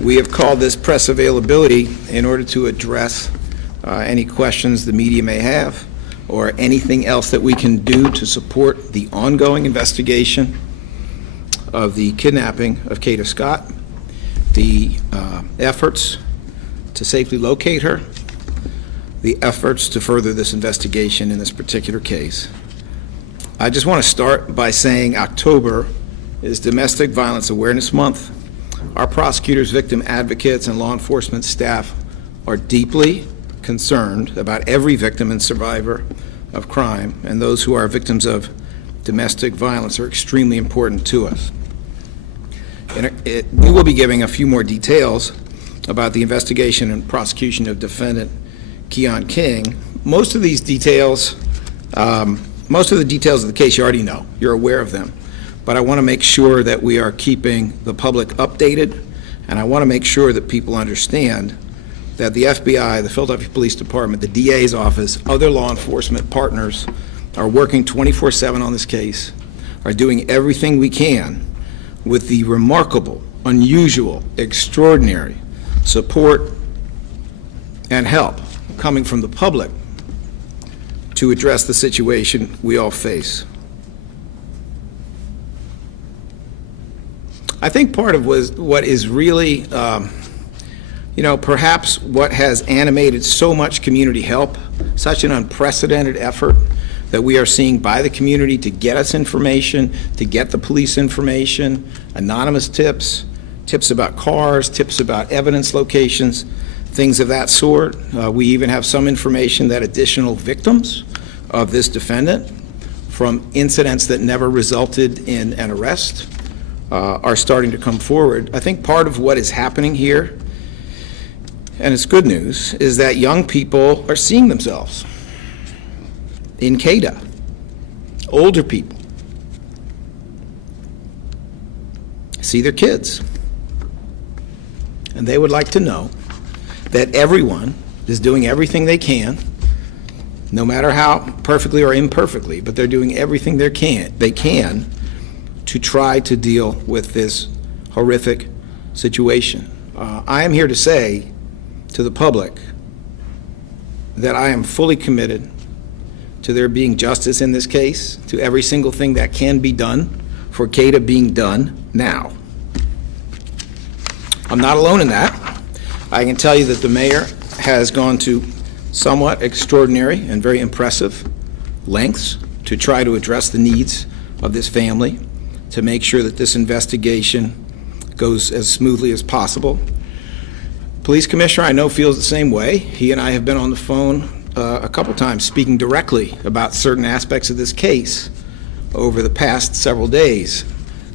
We have called this press availability in order to address any questions the media may have or anything else that we can do to support the ongoing investigation of the kidnapping of Kada Scott, the efforts to safely locate her, the efforts to further this investigation in this particular case. I just want to start by saying October is Domestic Violence Awareness Month. Our prosecutors, victim advocates, and law enforcement staff are deeply concerned about every victim and survivor of crime, and those who are victims of domestic violence are extremely important to us. We will be giving a few more details about the investigation and prosecution of defendant Keon King. Most of the details of the case you already know. You're aware of them. But I want to make sure that we are keeping the public updated, and I want to make sure that people understand that the FBI, the Philadelphia Police Department, the DA's office, other law enforcement partners are working 24/7 on this case, are doing everything we can with the remarkable, unusual, extraordinary support and help coming from the public to address the situation we all face. I think part of what is really, perhaps what has animated so much community help, such an unprecedented effort that we are seeing by the community to get us information, to get the police information, anonymous tips, tips about cars, tips about evidence locations, things of that sort. We even have some information that additional victims of this defendant from incidents that never resulted in an arrest are starting to come forward. I think part of what is happening here, and it's good news, is that young people are seeing themselves in Kada. Older people see their kids, and they would like to know that everyone is doing everything they can, no matter how perfectly or imperfectly, but they're doing everything they can to try to deal with this horrific situation. I am here to say to the public that I am fully committed to there being justice in this case, to every single thing that can be done for Kada being done now. I'm not alone in that. I can tell you that the mayor has gone to somewhat extraordinary and very impressive lengths to try to address the needs of this family, to make sure that this investigation goes as smoothly as possible. Police Commissioner, I know, feels the same way. He and I have been on the phone a couple times speaking directly about certain aspects of this case over the past several days.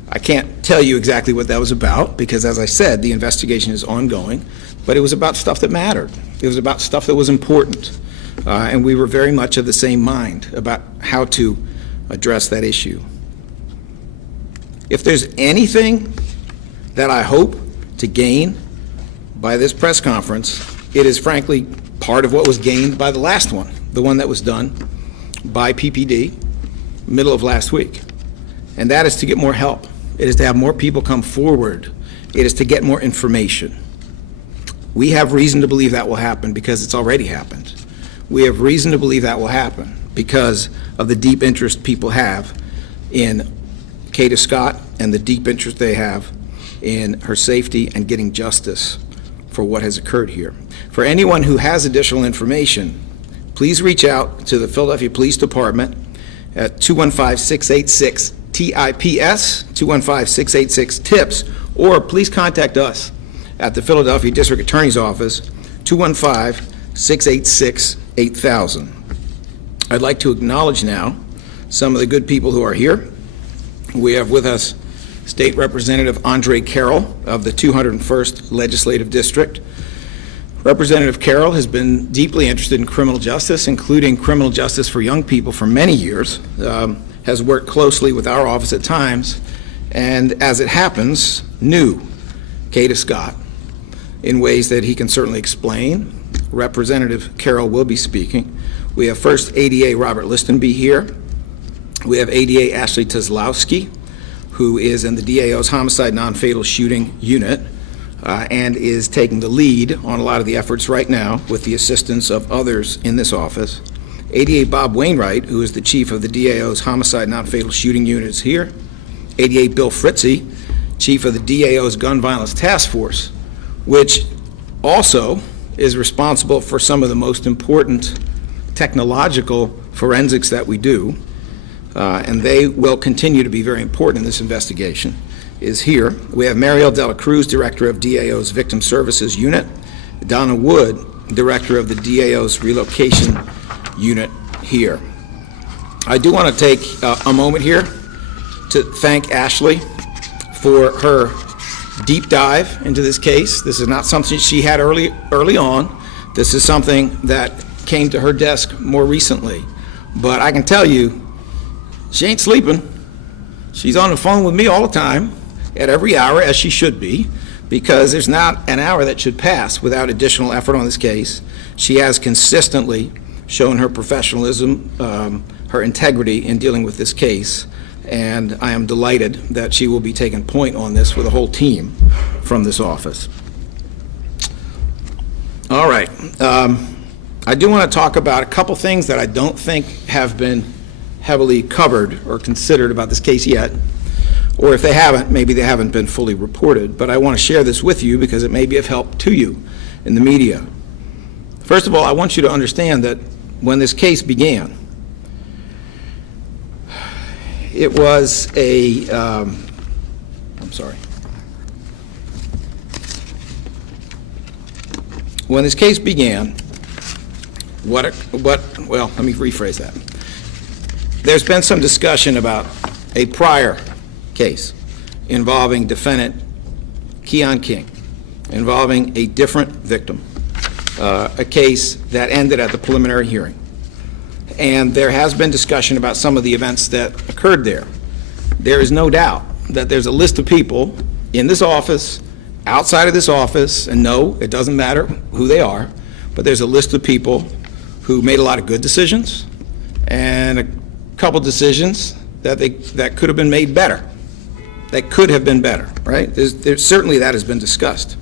I can't tell you exactly what that was about because, as I said, the investigation is ongoing, but it was about stuff that mattered. It was about stuff that was important, and we were very much of the same mind about how to address that issue. If there's anything that I hope to gain by this press conference, it is frankly part of what was gained by the last one, the one that was done by PPD middle of last week. And that is to get more help. It is to have more people come forward. It is to get more information. We have reason to believe that will happen because it's already happened. We have reason to believe that will happen because of the deep interest people have in Kada Scott and the deep interest they have in her safety and getting justice for what has occurred here. For anyone who has additional information, please reach out to the Philadelphia Police Department at 215-686-TIPS, 215-686-TIPS, or please contact us at the Philadelphia District Attorney's Office, 215-686-8000. I'd like to acknowledge now some of the good people who are here. We have with us State Representative Andre Carroll of the 201st Legislative District. Representative Carroll has been deeply interested in criminal justice, including criminal justice for young people for many years, has worked closely with our office at times, and as it happens, knew Kada Scott in ways that he can certainly explain. Representative Carroll will be speaking. We have first ADA Robert Listenby here. We have ADA Ashley Tezlowski, who is in the DAO's Homicide Non-Fatal Shooting Unit. and is taking the lead on a lot of the efforts right now with the assistance of others in this office. ADA Bob Wainwright, who is the chief of the DAO's Homicide Non-Fatal Shooting Unit, is here. ADA Bill Fritzy, chief of the DAO's Gun Violence Task Force, which also is responsible for some of the most important technological forensics that we do, and they will continue to be very important in this investigation, is here. We have Mariel Dela Cruz, director of DAO's Victim Services Unit, Donna Wood, director of the DAO's Relocation Unit, here. I do want to take a moment here to thank Ashley for her deep dive into this case. This is not something she had early on. This is something that came to her desk more recently. But I can tell you, she ain't sleeping. She's on the phone with me all the time, at every hour, as she should be, because there's not an hour that should pass without additional effort on this case. She has consistently shown her professionalism, her integrity in dealing with this case, and I am delighted that she will be taking point on this with a whole team from this office. All right. I do want to talk about a couple things that I don't think have been heavily covered or considered about this case yet, or if they haven't, maybe they haven't been fully reported, but I want to share this with you because it may be of help to you in the media. First of all, I want you to understand that when this case began, it was a, I'm sorry. When this case began, well, let me rephrase that. There's been some discussion about a prior case involving defendant Keon King, involving a different victim, a case that ended at the preliminary hearing. And there has been discussion about some of the events that occurred there. There is no doubt that there's a list of people in this office, outside of this office, and no, it doesn't matter who they are, but there's a list of people who made a lot of good decisions and a couple decisions that could have been made better, that could have been better, right? There's certainly that has been discussed.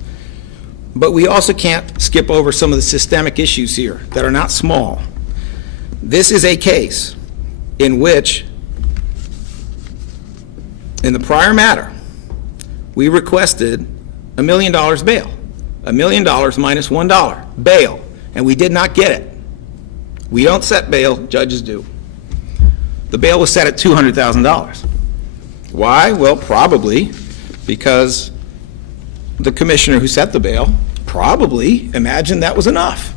But we also can't skip over some of the systemic issues here that are not small. This is a case in which, in the prior matter, we requested $1 million bail, $1 million minus $1 bail, and we did not get it. We don't set bail, judges do. The bail was set at $200,000. Why? Well, probably because the commissioner who set the bail probably imagined that was enough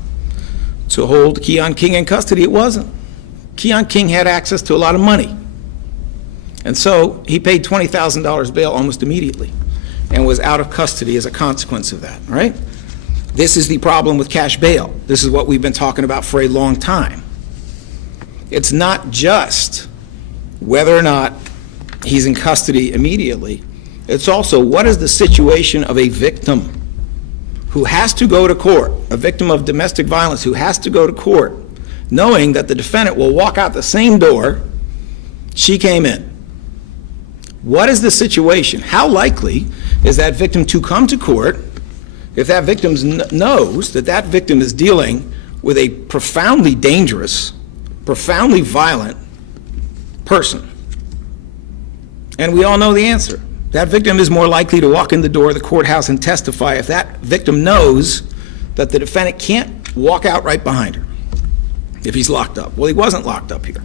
to hold Keon King in custody. It wasn't. Keon King had access to a lot of money. And so he paid $20,000 bail almost immediately and was out of custody as a consequence of that, right? This is the problem with cash bail. This is what we've been talking about for a long time. It's not just whether or not he's in custody immediately. It's also what is the situation of a victim who has to go to court, a victim of domestic violence who has to go to court, knowing that the defendant will walk out the same door she came in. What is the situation? How likely is that victim to come to court if that victim knows that that victim is dealing with a profoundly dangerous, profoundly violent person? And we all know the answer. That victim is more likely to walk in the door of the courthouse and testify if that victim knows that the defendant can't walk out right behind her if he's locked up. Well, he wasn't locked up here.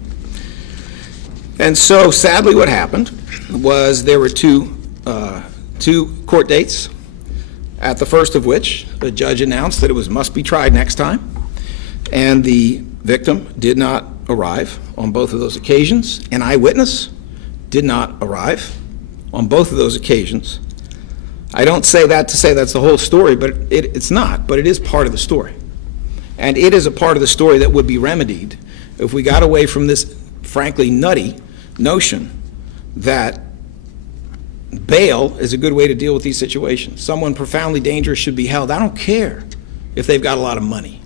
And so sadly what happened was there were two court dates, at the first of which the judge announced that it must be tried next time, and the victim did not arrive on both of those occasions. An eyewitness did not arrive on both of those occasions. I don't say that to say that's the whole story, but it's not, but it is part of the story. And it is a part of the story that would be remedied if we got away from this, frankly, nutty notion that bail is a good way to deal with these situations. Someone profoundly dangerous should be held. I don't care if they've got a lot of money.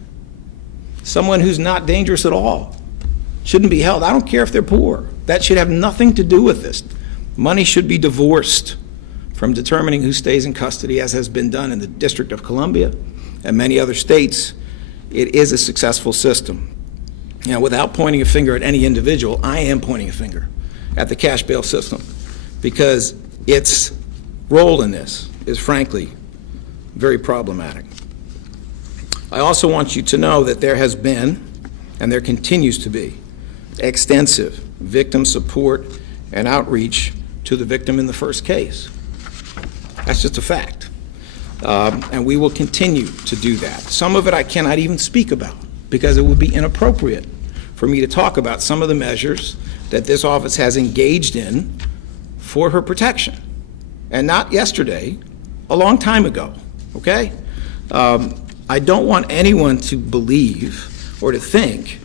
Someone who's not dangerous at all shouldn't be held. I don't care if they're poor. That should have nothing to do with this. Money should be divorced from determining who stays in custody, as has been done in the District of Columbia and many other states. It is a successful system. Now, without pointing a finger at any individual, I am pointing a finger at the cash bail system, because its role in this is frankly very problematic. I also want you to know that there has been, and there continues to be, extensive victim support and outreach to the victim in the first case. That's just a fact. And we will continue to do that. Some of it I cannot even speak about, because it would be inappropriate for me to talk about some of the measures that this office has engaged in for her protection. And not yesterday, a long time ago, okay? I don't want anyone to believe or to think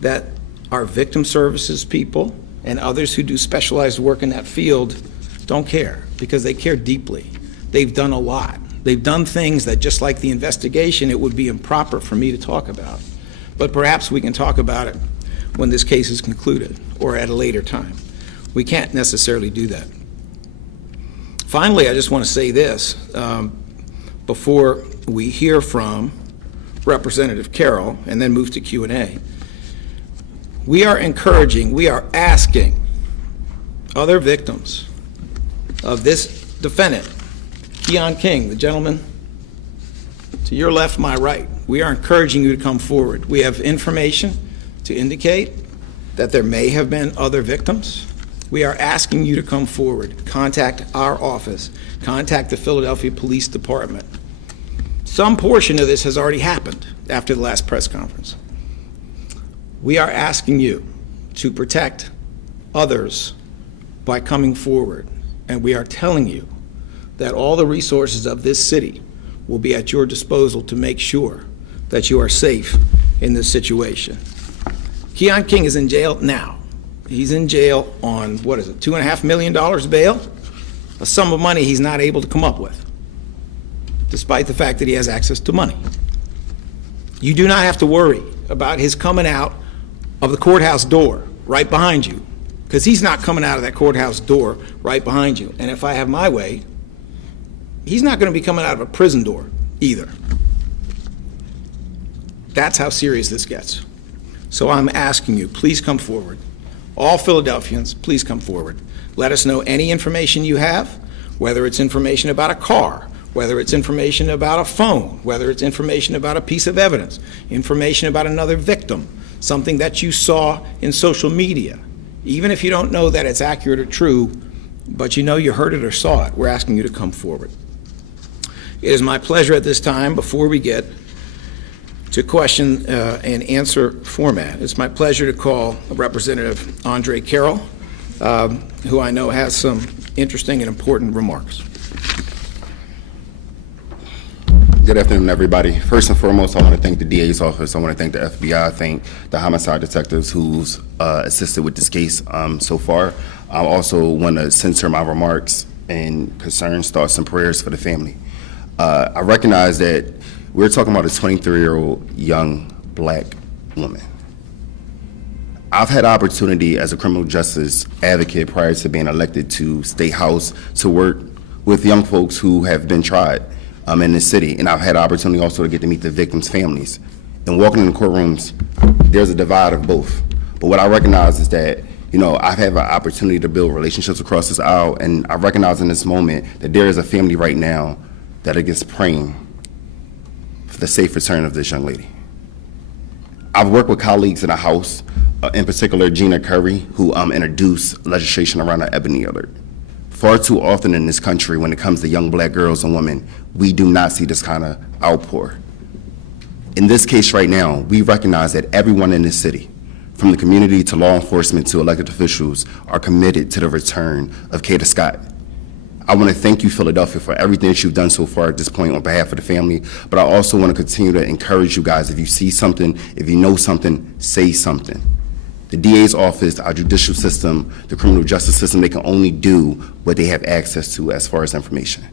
that our victim services people and others who do specialized work in that field don't care, because they care deeply. They've done a lot. They've done things that, just like the investigation, it would be improper for me to talk about. But perhaps we can talk about it when this case is concluded or at a later time. We can't necessarily do that. Finally, I just want to say this before we hear from Representative Carroll and then move to Q&A. We are encouraging, we are asking other victims of this defendant, Keon King, the gentleman to your left, my right. We are encouraging you to come forward. We have information to indicate that there may have been other victims. We are asking you to come forward. Contact our office. Contact the Philadelphia Police Department. Some portion of this has already happened after the last press conference. We are asking you to protect others by coming forward, and we are telling you that all the resources of this city will be at your disposal to make sure that you are safe in this situation. Keon King is in jail now. He's in jail on, what is it, $2.5 million bail? A sum of money he's not able to come up with, despite the fact that he has access to money. You do not have to worry about his coming out of the courthouse door right behind you, because he's not coming out of that courthouse door right behind you. And if I have my way, he's not going to be coming out of a prison door either. That's how serious this gets. So I'm asking you, please come forward. All Philadelphians, please come forward. Let us know any information you have, whether it's information about a car, whether it's information about a phone, whether it's information about a piece of evidence, information about another victim, something that you saw in social media. Even if you don't know that it's accurate or true, but you know you heard it or saw it, we're asking you to come forward. It is my pleasure at this time, before we get to question and answer format, it's my pleasure to call Representative Andre Carroll, who I know has some interesting and important remarks. Good afternoon, everybody. First and foremost, I want to thank the DA's office. I want to thank the FBI. I thank the homicide detectives who's assisted with this case so far. I also want to censor my remarks and concerns, thoughts, and prayers for the family. I recognize that we're talking about a 23-year-old young black woman. I've had opportunity as a criminal justice advocate prior to being elected to State House to work with young folks who have been tried in this city, and I've had opportunity also to get to meet the victims' families. And walking in the courtrooms, there's a divide of both. But what I recognize is that, you know, I've had an opportunity to build relationships across this aisle, and I recognize in this moment that there is a family right now that is praying for the safe return of this young lady. I've worked with colleagues in the House, in particular Gina Curry, who introduced legislation around the Ebony Alert. Far too often in this country, when it comes to young black girls and women, we do not see this kind of outpour. In this case right now, we recognize that everyone in this city, from the community to law enforcement to elected officials, are committed to the return of Kada Scott. I want to thank you, Philadelphia, for everything that you've done so far at this point on behalf of the family, but I also want to continue to encourage you guys, if you see something, if you know something, say something. The DA's office, our judicial system, the criminal justice system, they can only do what they have access to as far as information.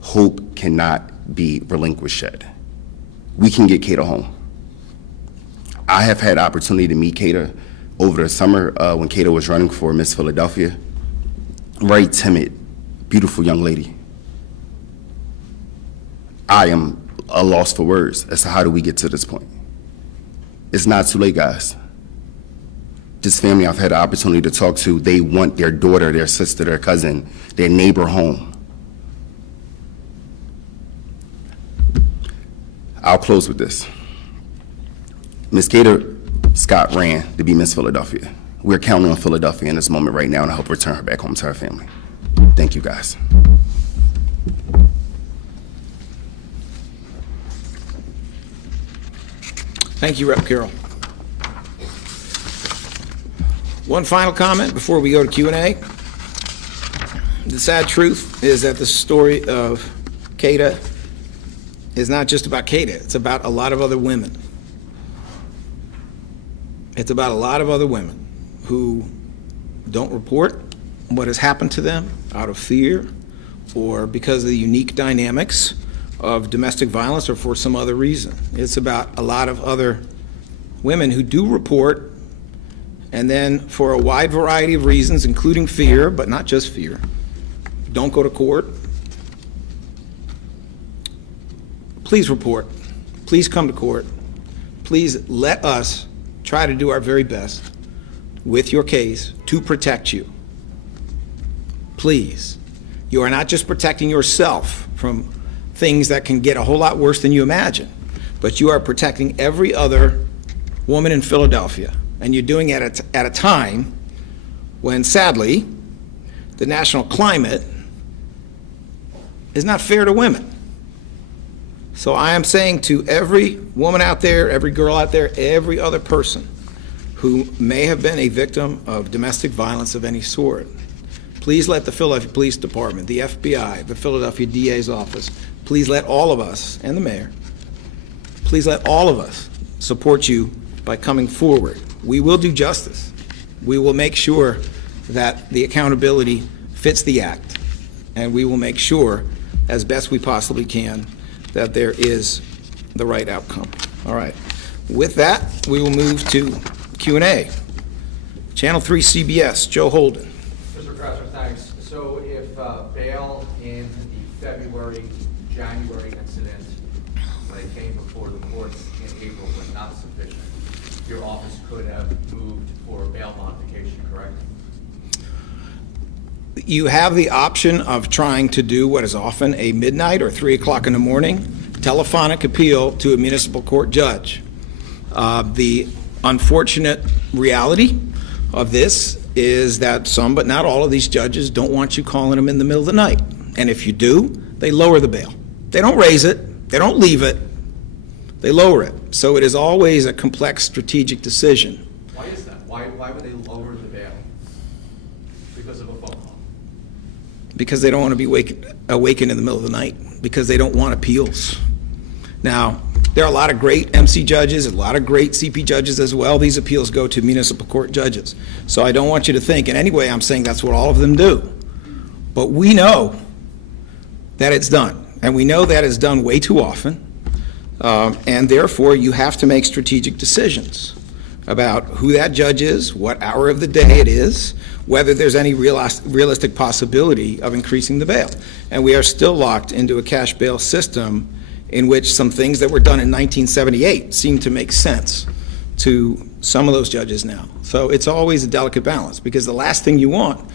Hope cannot be relinquished yet. We can get Kada home. I have had opportunity to meet Kada over the summer when Kada was running for Miss Philadelphia. very timid, beautiful young lady. I am a loss for words as to how do we get to this point. It's not too late, guys. This family I've had the opportunity to talk to, they want their daughter, their sister, their cousin, their neighbor home. I'll close with this. Ms. Kada Scott ran to be Miss Philadelphia. We're counting on Philadelphia in this moment right now, and I hope return her back home to her family. Thank you, guys. Thank you, Rep. Carroll. One final comment before we go to Q&A. The sad truth is that the story of Kada is not just about Kada. It's about a lot of other women. It's about a lot of other women who don't report what has happened to them out of fear or because of the unique dynamics of domestic violence or for some other reason. It's about a lot of other women who do report, and then for a wide variety of reasons, including fear, but not just fear, don't go to court. Please report. Please come to court. Please let us try to do our very best with your case to protect you. Please. You are not just protecting yourself from things that can get a whole lot worse than you imagine, but you are protecting every other woman in Philadelphia. And you're doing it at a time when, sadly, the national climate is not fair to women. So I am saying to every woman out there, every girl out there, every other person who may have been a victim of domestic violence of any sort, please let the Philadelphia Police Department, the FBI, the Philadelphia DA's office, please let all of us, and the mayor, please let all of us support you by coming forward. We will do justice. We will make sure that the accountability fits the act, and we will make sure, as best we possibly can, that there is the right outcome. All right. With that, we will move to Q&A. Channel 3 CBS, Joe Holden. Mr. Krasner, thanks. So if bail in the February, January incident, when it came before the courts in April, was not sufficient, your office could have moved for bail modification, correct? You have the option of trying to do what is often a midnight or 3 o'clock in the morning telephonic appeal to a municipal court judge. The unfortunate reality of this is that some, but not all of these judges don't want you calling them in the middle of the night. And if you do, they lower the bail. They don't raise it, they don't leave it, they lower it. So it is always a complex strategic decision. Why is that? Why would they lower the bail? Because of a phone call? Because they don't want to be awakened in the middle of the night, because they don't want appeals. Now, there are a lot of great MC judges, a lot of great CP judges as well. These appeals go to municipal court judges. So I don't want you to think in any way I'm saying that's what all of them do. But we know that it's done, and we know that it's done way too often, and therefore you have to make strategic decisions about who that judge is, what hour of the day it is, whether there's any realistic possibility of increasing the bail. And we are still locked into a cash bail system in which some things that were done in 1978 seem to make sense to some of those judges now. So it's always a delicate balance, because the last thing you want,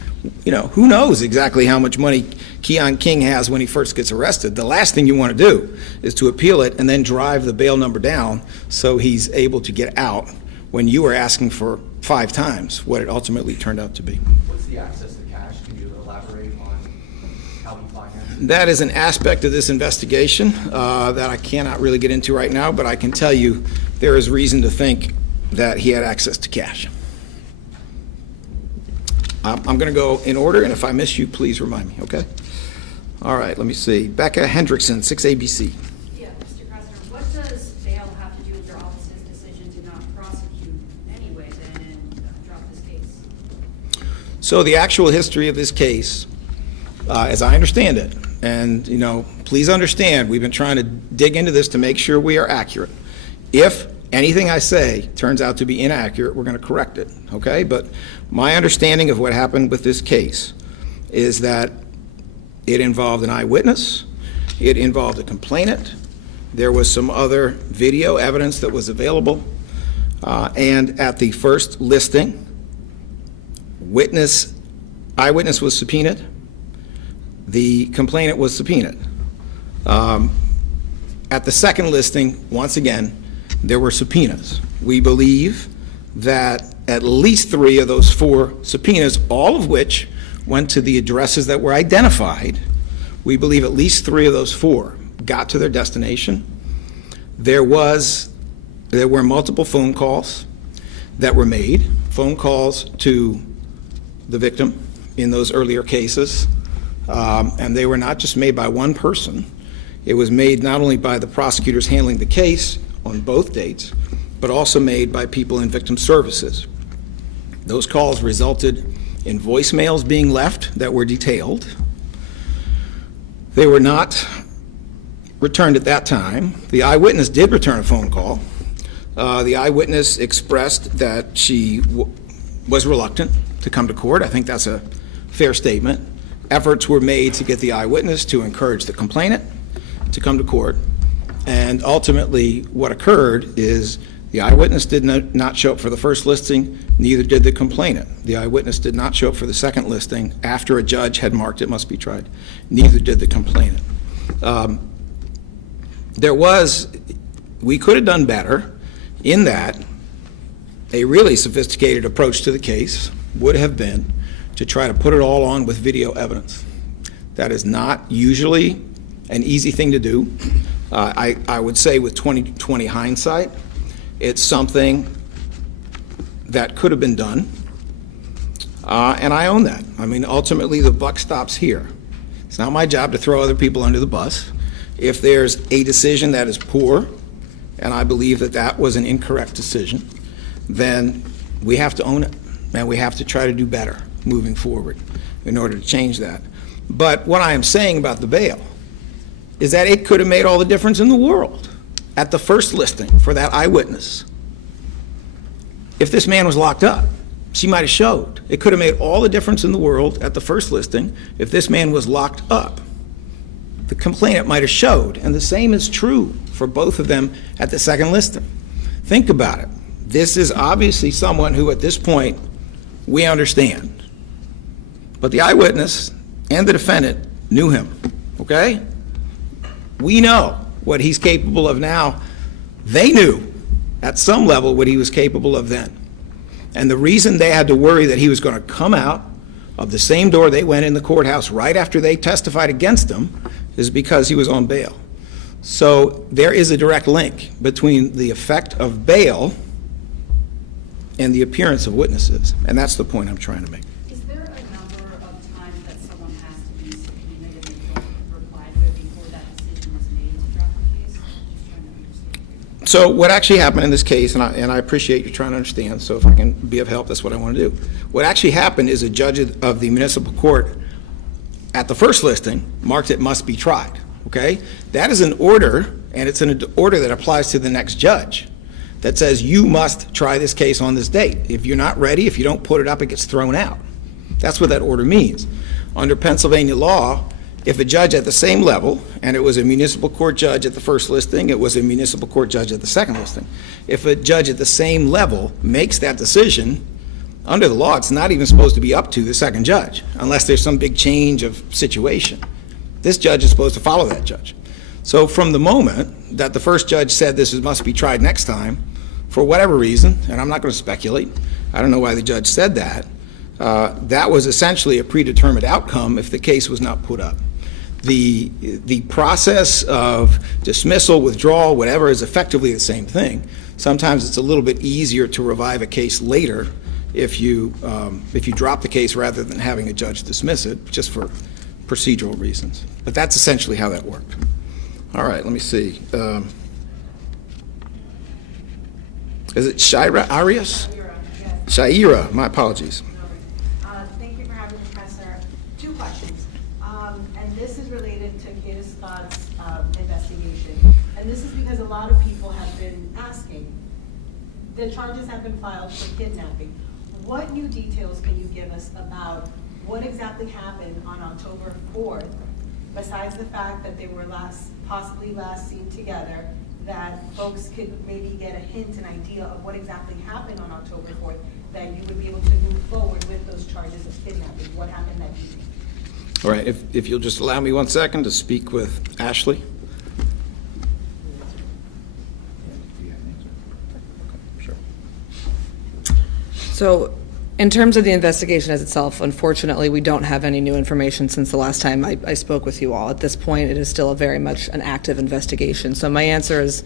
you know, who knows exactly how much money Keon King has when he first gets arrested. The last thing you want to do is to appeal it and then drive the bail number down so he's able to get out when you were asking for 5 times what it ultimately turned out to be. What's the access to cash? Can you elaborate on how he financed? That is an aspect of this investigation that I cannot really get into right now, but I can tell you there is reason to think that he had access to cash. I'm going to go in order, and if I miss you, please remind me, okay? All right, let me see. Becca Hendrickson, 6ABC. Yeah, Mr. Krasner, what does bail have to do with your office's decision to not prosecute anyways and drop this case? So the actual history of this case, as I understand it, and, you know, please understand, we've been trying to dig into this to make sure we are accurate. If anything I say turns out to be inaccurate, we're going to correct it, okay? But my understanding of what happened with this case is that it involved an eyewitness, it involved a complainant, there was some other video evidence that was available, and at the first listing, eyewitness was subpoenaed, the complainant was subpoenaed. At the second listing, once again, there were subpoenas. We believe that at least 3 of those 4 subpoenas, all of which went to the addresses that were identified, we believe at least 3 of those 4 got to their destination. There were multiple phone calls that were made, phone calls to the victim in those earlier cases, and they were not just made by one person. It was made not only by the prosecutors handling the case on both dates, but also made by people in victim services. Those calls resulted in voicemails being left that were detailed. They were not returned at that time. The eyewitness did return a phone call. The eyewitness expressed that she was reluctant to come to court. I think that's a fair statement. Efforts were made to get the eyewitness to encourage the complainant to come to court. And ultimately, what occurred is the eyewitness did not show up for the first listing, neither did the complainant. The eyewitness did not show up for the second listing after a judge had marked it must be tried, neither did the complainant. We could have done better in that a really sophisticated approach to the case would have been to try to put it all on with video evidence. That is not usually an easy thing to do. I would say with 20/20 hindsight, it's something that could have been done, and I own that. I mean, ultimately, the buck stops here. It's not my job to throw other people under the bus. If there's a decision that is poor, and I believe that that was an incorrect decision, then we have to own it, and we have to try to do better moving forward in order to change that. But what I am saying about the bail is that it could have made all the difference in the world at the first listing for that eyewitness. If this man was locked up, she might have showed. It could have made all the difference in the world at the first listing if this man was locked up. The complainant might have showed, and the same is true for both of them at the second listing. Think about it. This is obviously someone who at this point we understand. But the eyewitness and the defendant knew him, okay? We know what he's capable of now. They knew at some level what he was capable of then. And the reason they had to worry that he was going to come out of the same door they went in the courthouse right after they testified against him is because he was on bail. So there is a direct link between the effect of bail and the appearance of witnesses. And that's the point I'm trying to make. Is there a number of times that someone has to be subpoenaed and they don't reply to it before that decision was made to drop the case? Just trying to understand. So what actually happened in this case, and I appreciate you trying to understand, so if I can be of help, that's what I want to do. What actually happened is a judge of the municipal court at the first listing marked it must be tried, okay? That is an order, and it's an order that applies to the next judge that says you must try this case on this date. If you're not ready, if you don't put it up, it gets thrown out. That's what that order means. Under Pennsylvania law, if a judge at the same level, and it was a municipal court judge at the first listing, it was a municipal court judge at the second listing, if a judge at the same level makes that decision, under the law, it's not even supposed to be up to the second judge, unless there's some big change of situation. This judge is supposed to follow that judge. So from the moment that the first judge said this must be tried next time, for whatever reason, and I'm not going to speculate, I don't know why the judge said that, that was essentially a predetermined outcome if the case was not put up. The process of dismissal, withdrawal, whatever, is effectively the same thing. Sometimes it's a little bit easier to revive a case later if you drop the case rather than having a judge dismiss it, just for procedural reasons. But that's essentially how that worked. All right, let me see. Is it Shaira Arias? Shaira, my apologies. Thank you for having me, Professor. 2 questions. And this is related to Kada Scott's investigation. And this is because a lot of people have been asking. The charges have been filed for kidnapping. What new details can you give us about what exactly happened on October 4th, besides the fact that they were possibly last seen together, that folks could maybe get a hint, an idea of what exactly happened on October 4th, that you would be able to move forward with those charges of kidnapping? What happened that evening? All right, if you'll just allow me 1 second to speak with Ashley. Sure. So in terms of the investigation as itself, unfortunately, we don't have any new information since the last time I spoke with you all. At this point, it is still very much an active investigation. So my answer is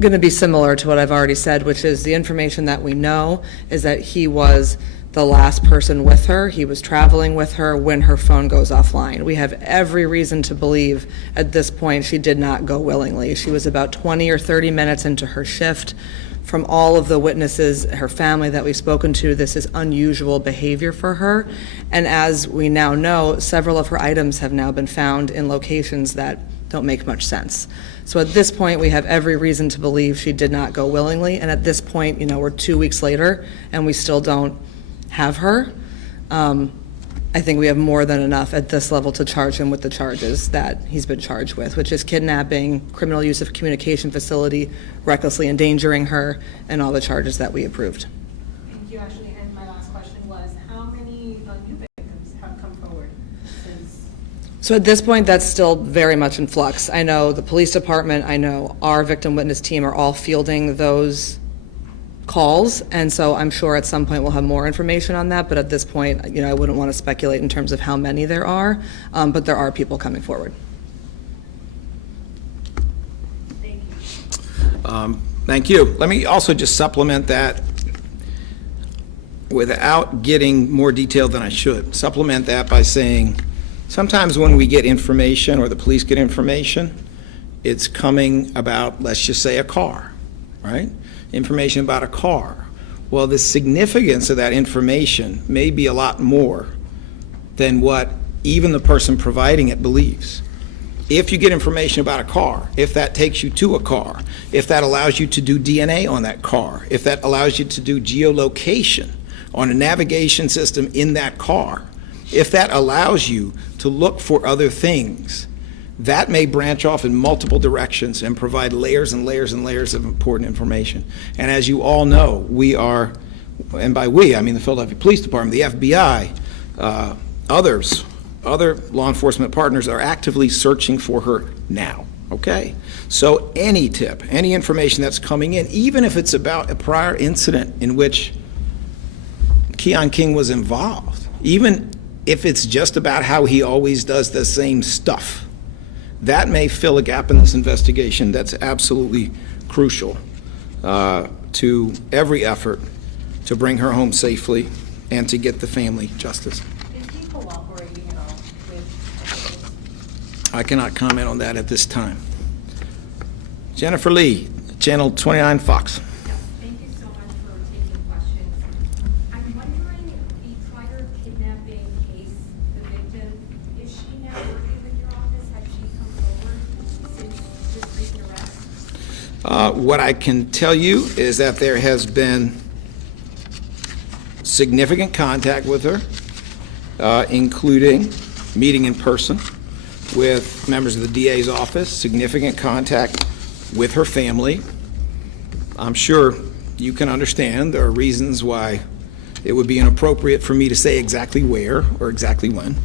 going to be similar to what I've already said, which is the information that we know is that he was the last person with her. He was traveling with her when her phone goes offline. We have every reason to believe at this point she did not go willingly. She was about 20 or 30 minutes into her shift. From all of the witnesses, her family that we've spoken to, this is unusual behavior for her. And as we now know, several of her items have now been found in locations that don't make much sense. So at this point, we have every reason to believe she did not go willingly. And at this point, we're 2 weeks later and we still don't have her. I think we have more than enough at this level to charge him with the charges that he's been charged with, which is kidnapping, criminal use of communication facility, recklessly endangering her, and all the charges that we approved. Thank you, Ashley. And my last question was, how many new victims have come forward since? So at this point, that's still very much in flux. I know the police department, I know our victim witness team are all fielding those calls, and so I'm sure at some point we'll have more information on that, but at this point, I wouldn't want to speculate in terms of how many there are, but there are people coming forward. Thank you. Thank you. Let me also just supplement that without getting more detailed than I should. Supplement that by saying sometimes when we get information or the police get information, it's coming about, let's just say, a car, right? Information about a car. Well, the significance of that information may be a lot more than what even the person providing it believes. If you get information about a car, if that takes you to a car, if that allows you to do DNA on that car, if that allows you to do geolocation on a navigation system in that car, if that allows you to look for other things, that may branch off in multiple directions and provide layers and layers and layers of important information. And as you all know, we are, and by we, I mean the Philadelphia Police Department, the FBI, other law enforcement partners are actively searching for her now, okay? So any tip, any information that's coming in, even if it's about a prior incident in which Keon King was involved, even if it's just about how he always does the same stuff, that may fill a gap in this investigation that's absolutely crucial to every effort to bring her home safely and to get the family justice. Is he cooperating at all with? I cannot comment on that at this time. Jennifer Lee, Channel 29 Fox. Thank you so much for taking questions. I'm wondering, the prior kidnapping case, the victim, is she now working with your office? Has she come forward since this recent arrest? What I can tell you is that there has been significant contact with her, including meeting in person with members of the DA's office, significant contact with her family. I'm sure you can understand there are reasons why it would be inappropriate for me to say exactly where or exactly when.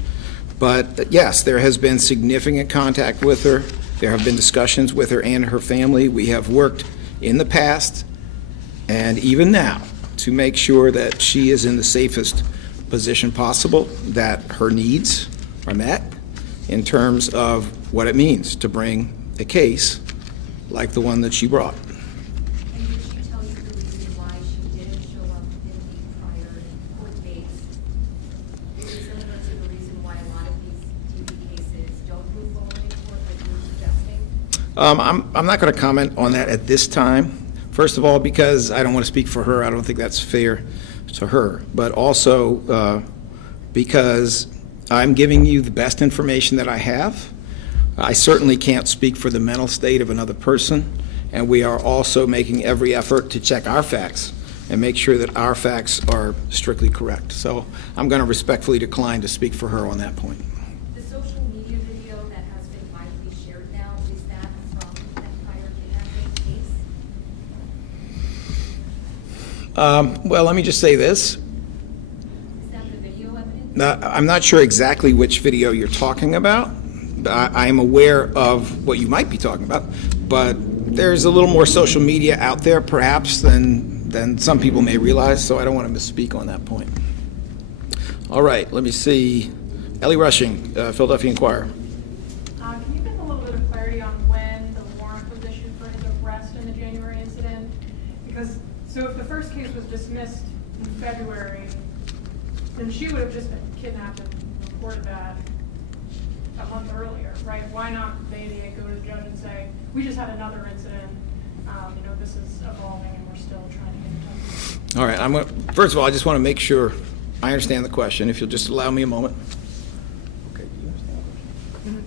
But yes, there has been significant contact with her. There have been discussions with her and her family. We have worked in the past and even now to make sure that she is in the safest position possible, that her needs are met in terms of what it means to bring a case like the one that she brought. And did she tell you the reason why she didn't show up in the prior court dates? Is it similar to the reason why a lot of these TV cases don't move forward in court, like you were suggesting? I'm not going to comment on that at this time. First of all, because I don't want to speak for her. I don't think that's fair to her. But also because I'm giving you the best information that I have. I certainly can't speak for the mental state of another person, and we are also making every effort to check our facts and make sure that our facts are strictly correct. So I'm going to respectfully decline to speak for her on that point. The social media video that has been widely shared now, is that from that prior kidnapping case? Well, let me just say this. Is that the video evidence? I'm not sure exactly which video you're talking about. I am aware of what you might be talking about, but there's a little more social media out there perhaps than some people may realize, so I don't want to misspeak on that point. All right, let me see. Ellie Rushing, Philadelphia Inquirer. Can you give a little bit of clarity on when the warrant was issued for his arrest in the January incident? Because, so if the first case was dismissed in February, then she would have just been kidnapped and reported that a month earlier, right? Why not the 88 go to the judge and say, we just had another incident, this is evolving and we're still trying to get in touch? All right, first of all, I just want to make sure I understand the question, if you'll just allow me a moment. Okay, do you understand the question?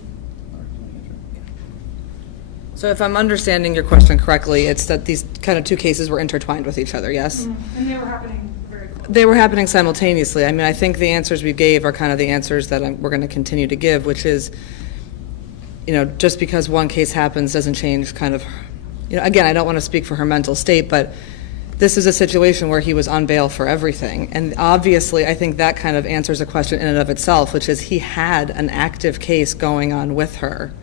So if I'm understanding your question correctly, it's that these kind of two cases were intertwined with each other, yes? And they were happening very close. They were happening simultaneously. I mean, I think the answers we gave are kind of the answers that we're going to continue to give, which is, just because one case happens doesn't change kind of, again, I don't want to speak for her mental state, but this is a situation where he was on bail for everything. And obviously, I think that kind of answers a question in and of itself, which is he had an active case going on with her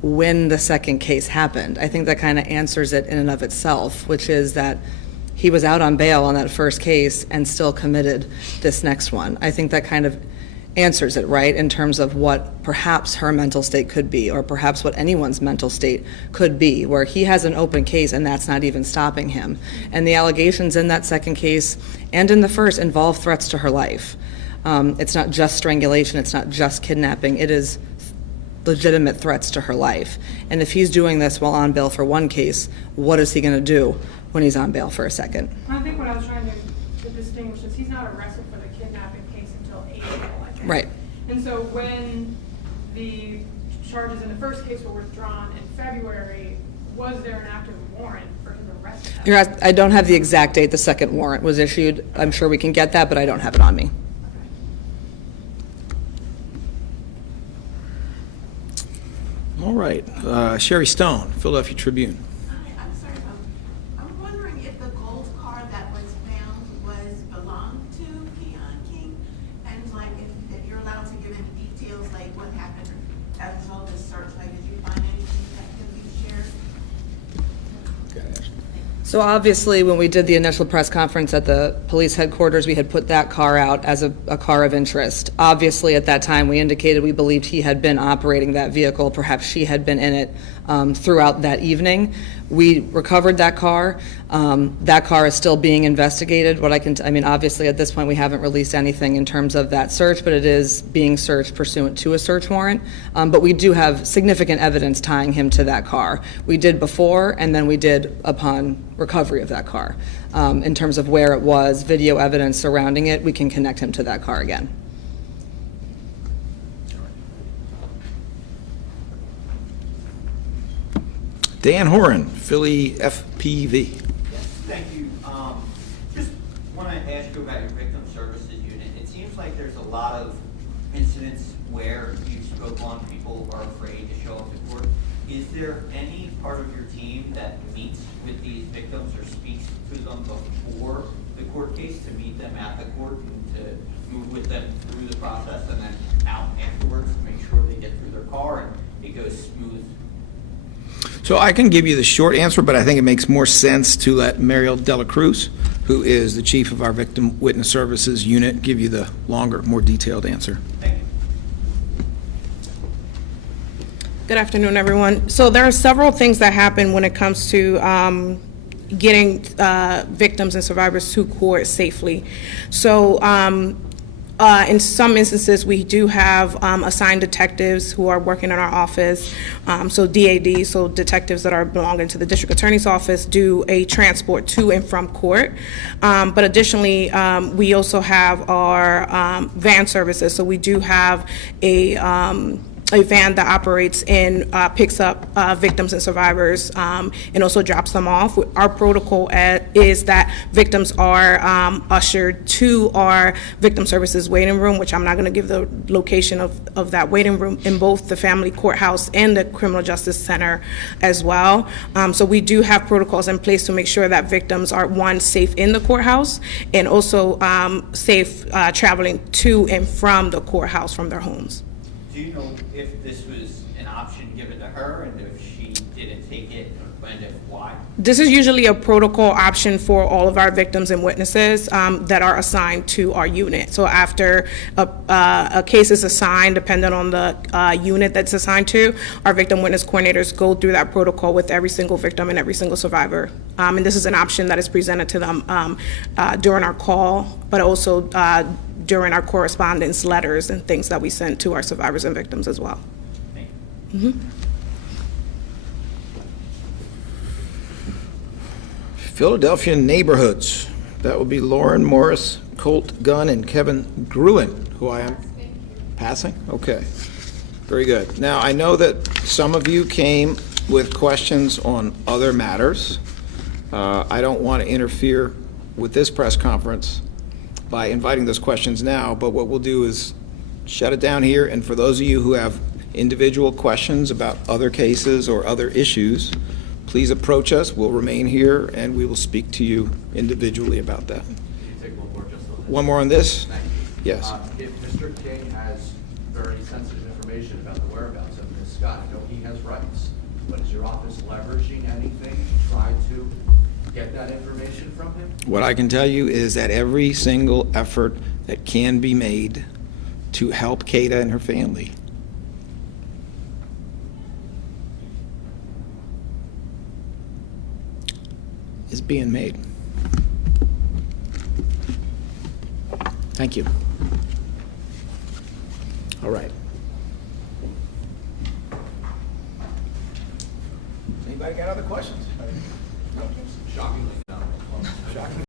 when the second case happened. I think that kind of answers it in and of itself, which is that he was out on bail on that first case and still committed this next one. I think that kind of answers it, right, in terms of what perhaps her mental state could be, or perhaps what anyone's mental state could be, where he has an open case and that's not even stopping him. And the allegations in that second case and in the first involve threats to her life. It's not just strangulation, it's not just kidnapping, it is legitimate threats to her life. And if he's doing this while on bail for one case, what is he going to do when he's on bail for a second? I think what I was trying to distinguish is he's not arrested for the kidnapping case until April, I think. Right. And so when the charges in the first case were withdrawn in February, was there an active warrant for his arrest? I don't have the exact date the second warrant was issued. I'm sure we can get that, but I don't have it on me. All right, Sherry Stone, Philadelphia Tribune. I'm sorry, I'm wondering if the gold car that was found belonged to Keon King, and like if you're allowed to give any details, like what happened as a result of the search, like did you find anything that can be shared? So obviously, when we did the initial press conference at the police headquarters, we had put that car out as a car of interest. Obviously, at that time, we indicated we believed he had been operating that vehicle. Perhaps she had been in it throughout that evening. We recovered that car. That car is still being investigated. Obviously, at this point, we haven't released anything in terms of that search, but it is being searched pursuant to a search warrant. But we do have significant evidence tying him to that car. We did before, and then we did upon recovery of that car. In terms of where it was, video evidence surrounding it, we can connect him to that car again. Dan Horan, Philly FPV. Yes, thank you. Just want to ask you about your victim services unit. It seems like there's a lot of incidents where you spoke on people are afraid to show up to court. Is there any part of your team that meets with these victims or speaks to them before the court case to meet them at the court and to move with them through the process and then out afterwards to make sure they get through their car and it goes smooth? So I can give you the short answer, but I think it makes more sense to let Mariel Dela Cruz, who is the chief of our Victim Witness Services unit, give you the longer, more detailed answer. Thank you. Good afternoon, everyone. So there are several things that happen when it comes to getting victims and survivors to court safely. So in some instances, we do have assigned detectives who are working in our office. So DAD, so detectives that are belonging to the District Attorney's office, do a transport to and from court. But additionally, we also have our van services. So we do have a a van that operates and picks up victims and survivors and also drops them off. Our protocol is that victims are ushered to our victim services waiting room, which I'm not going to give the location of that waiting room, in both the family courthouse and the criminal justice center as well. So we do have protocols in place to make sure that victims are, one, safe in the courthouse, and also safe traveling to and from the courthouse from their homes. Do you know if this was an option given to her, and if she didn't take it, and if why? This is usually a protocol option for all of our victims and witnesses that are assigned to our unit. So after a case is assigned, depending on the unit that's assigned to, our victim witness coordinators go through that protocol with every single victim and every single survivor. And this is an option that is presented to them during our call, but also during our correspondence letters and things that we send to our survivors and victims as well. Thank you. Philadelphia neighborhoods. That would be Lauren Morris, Colt Gunn, and Kevin Gruen, who I am passing? Okay. Very good. Now, I know that some of you came with questions on other matters. I don't want to interfere with this press conference by inviting those questions now, but what we'll do is shut it down here, and for those of you who have individual questions about other cases or other issues, please approach us. We'll remain here, and we will speak to you individually about that. Can you take one more just on this? One more on this? Thank you. Yes. If Mr. King has very sensitive information about the whereabouts of Ms. Scott, I know he has rights, but is your office leveraging anything to try to get that information from him? What I can tell you is that every single effort that can be made to help Kada and her family is being made. Thank you. All right. Anybody got other questions? Shocked